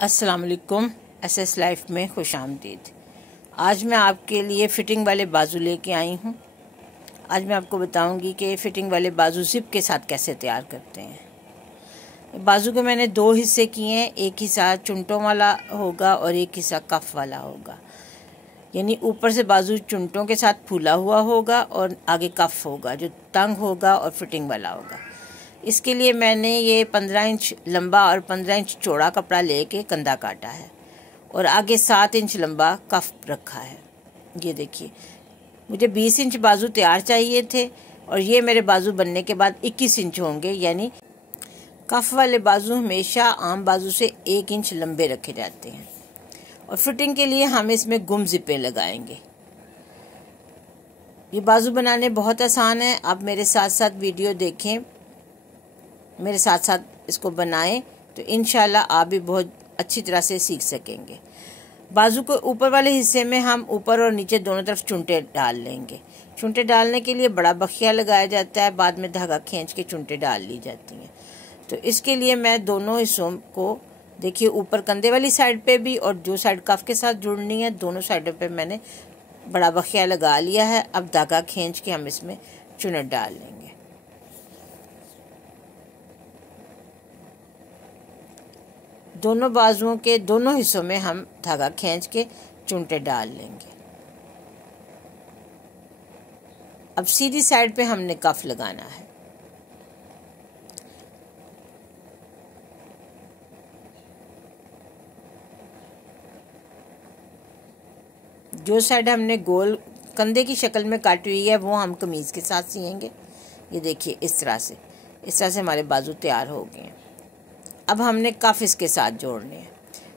अस्सलाम वालेकुम। SS life में खुश आमदीद। आज मैं आपके लिए फ़िटिंग वाले बाजू लेके आई हूँ। आज मैं आपको बताऊँगी कि फ़िटिंग वाले बाजू ज़िप के साथ कैसे तैयार करते हैं। बाजू के मैंने दो हिस्से किए हैं, एक हिस्सा चुनटों वाला होगा और एक हिस्सा कफ वाला होगा। यानी ऊपर से बाजू चुनटों के साथ फूला हुआ होगा और आगे कफ होगा जो तंग होगा और फिटिंग वाला होगा। इसके लिए मैंने ये 15 इंच लंबा और 15 इंच चौड़ा कपड़ा लेके कंधा काटा है और आगे 7 इंच लंबा कफ रखा है। ये देखिए, मुझे 20 इंच बाजू तैयार चाहिए थे और ये मेरे बाजू बनने के बाद 21 इंच होंगे। यानी कफ वाले बाजू हमेशा आम बाजू से 1 इंच लंबे रखे जाते हैं। और फिटिंग के लिए हम इसमें गुम जिपे लगाएंगे। ये बाजू बनाने बहुत आसान है। आप मेरे साथ साथ वीडियो देखें, मेरे साथ साथ इसको बनाएं तो इंशाल्लाह आप भी बहुत अच्छी तरह से सीख सकेंगे। बाजू को ऊपर वाले हिस्से में हम ऊपर और नीचे दोनों तरफ चुनटे डाल लेंगे। चुनटे डालने के लिए बड़ा बखिया लगाया जाता है, बाद में धागा खींच के चुनटे डाल ली जाती हैं। तो इसके लिए मैं दोनों हिस्सों को देखिए, ऊपर कंधे वाली साइड पे भी और जो साइड कफ के साथ जुड़नी है दोनों साइडों पे मैंने बड़ा बखिया लगा लिया है। अब धागा खींच के हम इसमें चुनट डाल लेंगे। दोनों बाजुओं के दोनों हिस्सों में हम धागा खींच के चुनटे डाल लेंगे। अब सीधी साइड पे हमने कफ लगाना है। जो साइड हमने गोल कंधे की शक्ल में काटी हुई है वो हम कमीज़ के साथ सिएंगे। ये देखिए, इस तरह से हमारे बाजू तैयार हो गए हैं। अब हमने कफ इसके साथ जोड़ने हैं।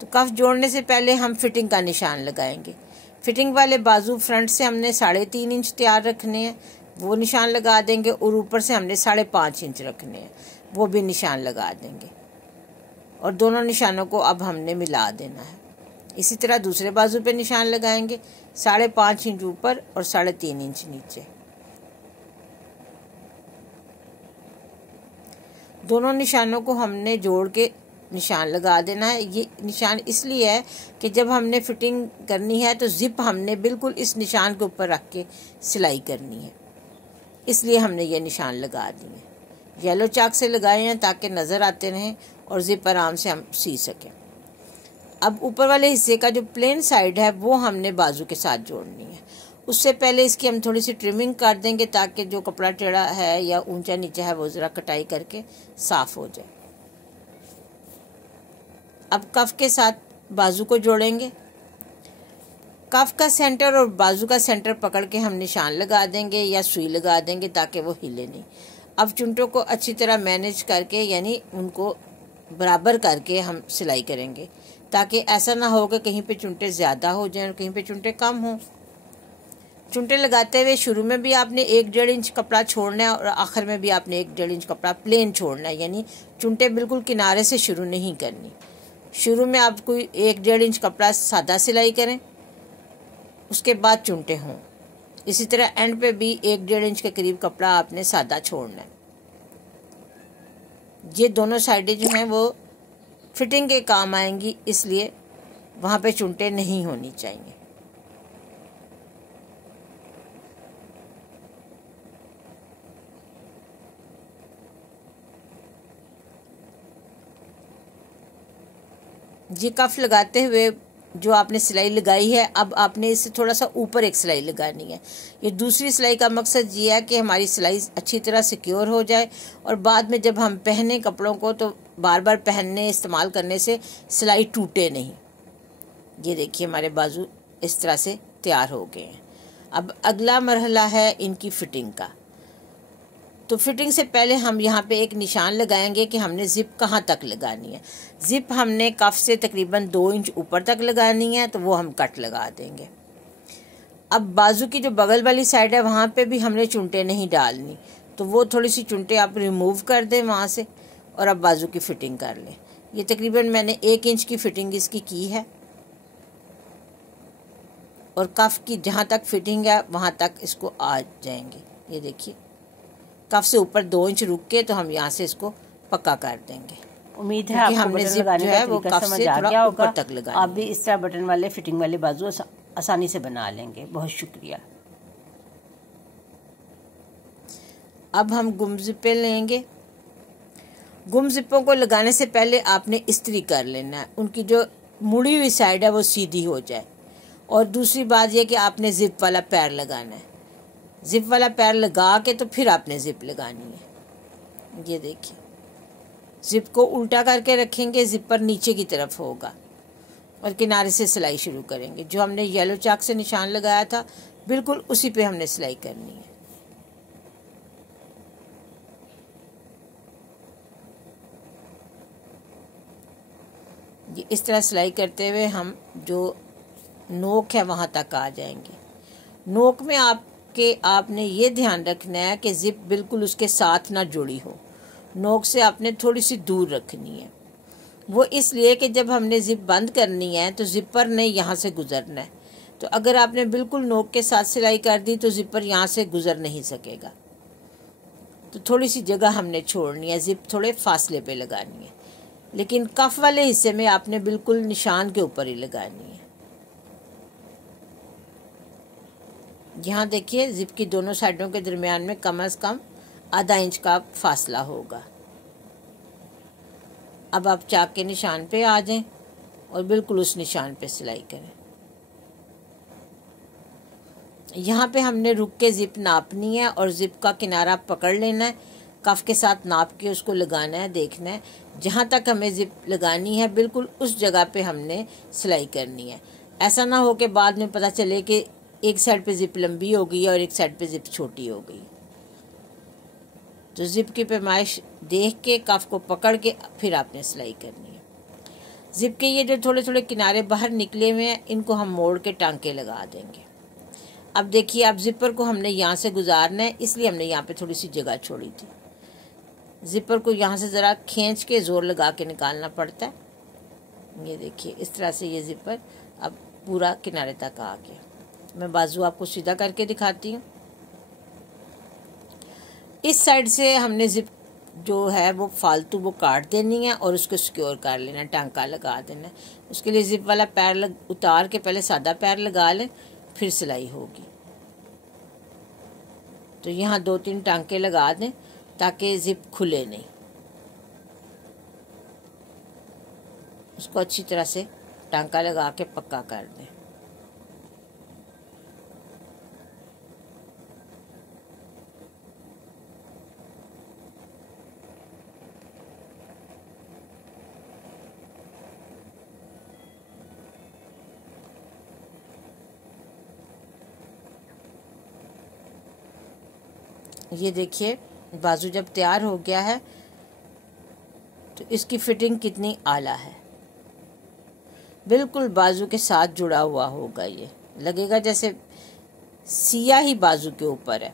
तो कफ जोड़ने से पहले हम फिटिंग का निशान लगाएंगे। फिटिंग वाले बाजू फ्रंट से हमने 3.5 इंच तैयार रखने हैं, वो निशान लगा देंगे। और ऊपर से हमने 5.5 इंच रखने हैं, वो भी निशान लगा देंगे। और दोनों निशानों को अब हमने मिला देना है। इसी तरह दूसरे बाजू पे निशान लगाएंगे, 5.5 इंच ऊपर और 3.5 इंच नीचे। दोनों निशानों को हमने जोड़ के निशान लगा देना है। ये निशान इसलिए है कि जब हमने फिटिंग करनी है तो जिप हमने बिल्कुल इस निशान के ऊपर रख के सिलाई करनी है, इसलिए हमने ये निशान लगा दिए। येलो चाक से लगाए हैं ताकि नज़र आते रहें और जिप आराम से हम सी सकें। अब ऊपर वाले हिस्से का जो प्लेन साइड है वो हमने बाजू के साथ जोड़नी है। उससे पहले इसकी हम थोड़ी सी ट्रिमिंग कर देंगे ताकि जो कपड़ा टेढ़ा है या ऊंचा नीचा है वो ज़रा कटाई करके साफ हो जाए। अब कफ के साथ बाजू को जोड़ेंगे। कफ का सेंटर और बाजू का सेंटर पकड़ के हम निशान लगा देंगे या सुई लगा देंगे ताकि वो हिले नहीं। अब चुनटों को अच्छी तरह मैनेज करके यानी उनको बराबर करके हम सिलाई करेंगे ताकि ऐसा ना हो कि कहीं पे चुनटे ज़्यादा हो जाएं और कहीं पे चुनटे कम हों। चुनटे लगाते हुए शुरू में भी आपने 1.5 इंच कपड़ा छोड़ना है और आखिर में भी आपने 1.5 इंच कपड़ा प्लेन छोड़ना है। यानी चुनटे बिल्कुल किनारे से शुरू नहीं करनी। शुरू में आप कोई 1.5 इंच कपड़ा सादा सिलाई करें, उसके बाद चुनटे हों। इसी तरह एंड पे भी 1.5 इंच के करीब कपड़ा आपने सादा छोड़ना है। ये दोनों साइडें जो हैं वो फिटिंग के काम आएंगी, इसलिए वहाँ पे चुनटे नहीं होनी चाहिए। ये कफ लगाते हुए जो आपने सिलाई लगाई है, अब आपने इससे थोड़ा सा ऊपर एक सिलाई लगानी है। ये दूसरी सिलाई का मकसद ये है कि हमारी सिलाई अच्छी तरह सिक्योर हो जाए और बाद में जब हम पहने कपड़ों को तो बार बार पहनने इस्तेमाल करने से सिलाई टूटे नहीं। ये देखिए, हमारे बाजू इस तरह से तैयार हो गए हैं। अब अगला मरहला है इनकी फिटिंग का। तो फिटिंग से पहले हम यहाँ पे एक निशान लगाएंगे कि हमने जिप कहाँ तक लगानी है। जिप हमने कफ से तकरीबन 2 इंच ऊपर तक लगानी है, तो वो हम कट लगा देंगे। अब बाजू की जो बगल वाली साइड है वहाँ पे भी हमने चुनटे नहीं डालनी, तो वो थोड़ी सी चुनटे आप रिमूव कर दें वहाँ से और अब बाजू की फिटिंग कर लें। ये तकरीबन मैंने 1 इंच की फिटिंग इसकी की है और कफ की जहाँ तक फिटिंग है वहाँ तक इसको आ जाएंगे। ये देखिए, कफ से ऊपर 2 इंच रुक के तो हम यहाँ से इसको पक्का कर देंगे उम्मीद है आपको बटन लगाने का तरीका समझ आ गया होगा। आप भी इस तरह बटन वाले फिटिंग वाले बाजू आसानी से बना लेंगे। बहुत शुक्रिया। अब हम गुम जिप्पे लेंगे। गुम जिप्पों को लगाने से पहले आपने इस्त्री कर लेना है, उनकी जो मुड़ी हुई साइड है वो सीधी हो जाए। और दूसरी बात यह कि आपने जिप वाला पैर लगाना है। जिप वाला पैर लगा के तो फिर आपने जिप लगानी है। ये देखिए, जिप को उल्टा करके रखेंगे, जिपर नीचे की तरफ होगा और किनारे से सिलाई शुरू करेंगे। जो हमने येलो चाक से निशान लगाया था बिल्कुल उसी पे हमने सिलाई करनी है। ये इस तरह सिलाई करते हुए हम जो नोक है वहाँ तक आ जाएंगे। नोक में आपने ये ध्यान रखना है कि जिप बिल्कुल उसके साथ ना जुड़ी हो। नोक से आपने थोड़ी सी दूर रखनी है। वो इसलिए कि जब हमने जिप बंद करनी है तो जिपर ने यहाँ से गुजरना है। तो अगर आपने बिल्कुल नोक के साथ सिलाई कर दी तो जिपर यहाँ से गुजर नहीं सकेगा। तो थोड़ी सी जगह हमने छोड़नी है, जिप थोड़े फासले पे लगानी है, लेकिन कफ वाले हिस्से में आपने बिल्कुल निशान के ऊपर ही लगानी है। यहाँ देखिए, जिप की दोनों साइडों के दरमियान में कम से कम आधा इंच का फासला होगा। अब आप चाक के निशान पे आ जाएं और बिल्कुल उस निशान पे सिलाई करें। यहाँ पे हमने रुक के जिप नापनी है और जिप का किनारा पकड़ लेना है, कफ के साथ नाप के उसको लगाना है। देखना है जहाँ तक हमें जिप लगानी है बिल्कुल उस जगह पे हमने सिलाई करनी है। ऐसा ना हो कि बाद में पता चले कि एक साइड पे जिप लंबी हो गई और एक साइड पे जिप छोटी हो गई। तो जिप की पैमाइश देख के कफ को पकड़ के फिर आपने सिलाई करनी है। जिप के ये जो थोड़े थोड़े किनारे बाहर निकले हुए हैं इनको हम मोड़ के टांके लगा देंगे। अब देखिए, अब जिपर को हमने यहाँ से गुजारना है, इसलिए हमने यहाँ पे थोड़ी सी जगह छोड़ी थी। जिपर को यहाँ से ज़रा खींच के ज़ोर लगा के निकालना पड़ता है। ये देखिए, इस तरह से ये जिपर अब पूरा किनारे तक आ गया। मैं बाजू आपको सीधा करके दिखाती हूँ। इस साइड से हमने जिप जो है वो फालतू वो काट देनी है और उसको सिक्योर कर लेना, टांका लगा देना है। उसके लिए जिप वाला पैर उतार के पहले सादा पैर लगा लें, फिर सिलाई होगी। तो यहाँ 2-3 टांके लगा दें ताकि जिप खुले नहीं। उसको अच्छी तरह से टांका लगा के पक्का कर दें। ये देखिए, बाजू जब तैयार हो गया है तो इसकी फिटिंग कितनी आला है। बिल्कुल बाजू के साथ जुड़ा हुआ होगा। ये लगेगा जैसे सिया ही बाजू के ऊपर है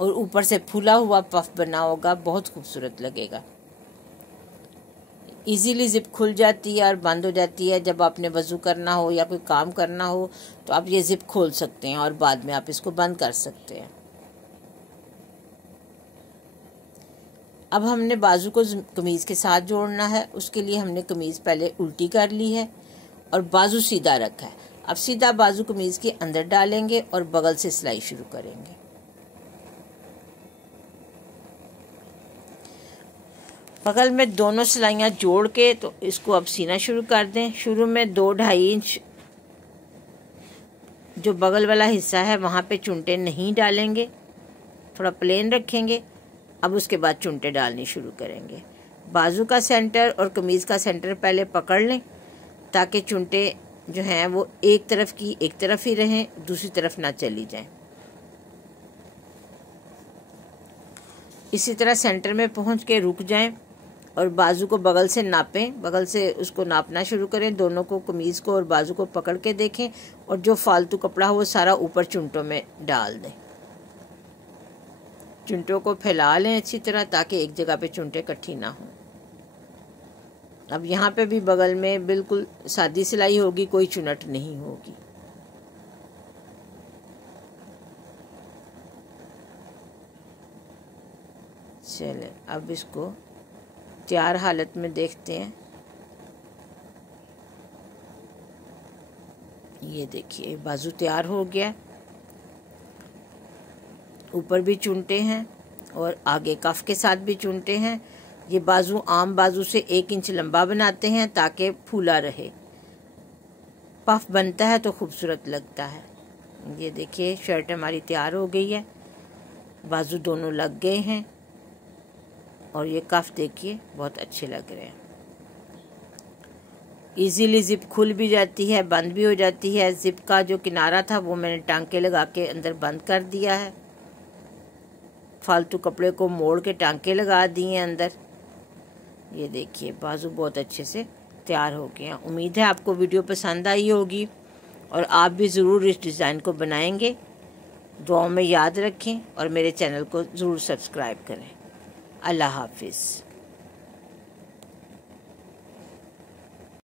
और ऊपर से फूला हुआ पफ बना होगा, बहुत खूबसूरत लगेगा। इजीली जिप खुल जाती है और बंद हो जाती है। जब आपने वज़ू करना हो या कोई काम करना हो तो आप ये जिप खोल सकते हैं और बाद में आप इसको बंद कर सकते हैं। अब हमने बाजू को कमीज़ के साथ जोड़ना है। उसके लिए हमने कमीज़ पहले उल्टी कर ली है और बाजू सीधा रखा है। अब सीधा बाजू कमीज़ के अंदर डालेंगे और बगल से सिलाई शुरू करेंगे। बगल में दोनों सिलाइयाँ जोड़ के तो इसको अब सीना शुरू कर दें। शुरू में 2-2.5 इंच जो बगल वाला हिस्सा है वहाँ पे चुनटे नहीं डालेंगे, थोड़ा प्लेन रखेंगे। अब उसके बाद चुनटे डालनी शुरू करेंगे। बाजू का सेंटर और कमीज़ का सेंटर पहले पकड़ लें ताकि चुनटे जो हैं वो एक तरफ ही रहें, दूसरी तरफ ना चली जाएं। इसी तरह सेंटर में पहुंच के रुक जाएं और बाजू को बगल से नापें। बगल से उसको नापना शुरू करें। दोनों को, कमीज़ को और बाजू को पकड़ के देखें और जो फालतू कपड़ा हो वो सारा ऊपर चुनटों में डाल दें। चुनटों को फैला लें अच्छी तरह ताकि एक जगह पे चुनटे इकट्ठी ना हो। अब यहाँ पे भी बगल में बिल्कुल सादी सिलाई होगी, कोई चुनट नहीं होगी। चले अब इसको तैयार हालत में देखते हैं। ये देखिए बाजू तैयार हो गया। ऊपर भी चुनते हैं और आगे कफ के साथ भी चुनते हैं। ये बाजू आम बाजू से 1 इंच लंबा बनाते हैं ताकि फूला रहे। पफ बनता है तो खूबसूरत लगता है। ये देखिए शर्ट हमारी तैयार हो गई है, बाजू दोनों लग गए हैं और ये कफ देखिए बहुत अच्छे लग रहे हैं। इजीली जिप खुल भी जाती है, बंद भी हो जाती है। जिप का जो किनारा था वो मैंने टांके लगा के अंदर बंद कर दिया है। फालतू कपड़े को मोड़ के टांके लगा दिए अंदर। ये देखिए बाजू बहुत अच्छे से तैयार हो गए हैं। उम्मीद है आपको वीडियो पसंद आई होगी और आप भी ज़रूर इस डिज़ाइन को बनाएंगे। दुआओं में याद रखें और मेरे चैनल को ज़रूर सब्सक्राइब करें। अल्लाह हाफिज़।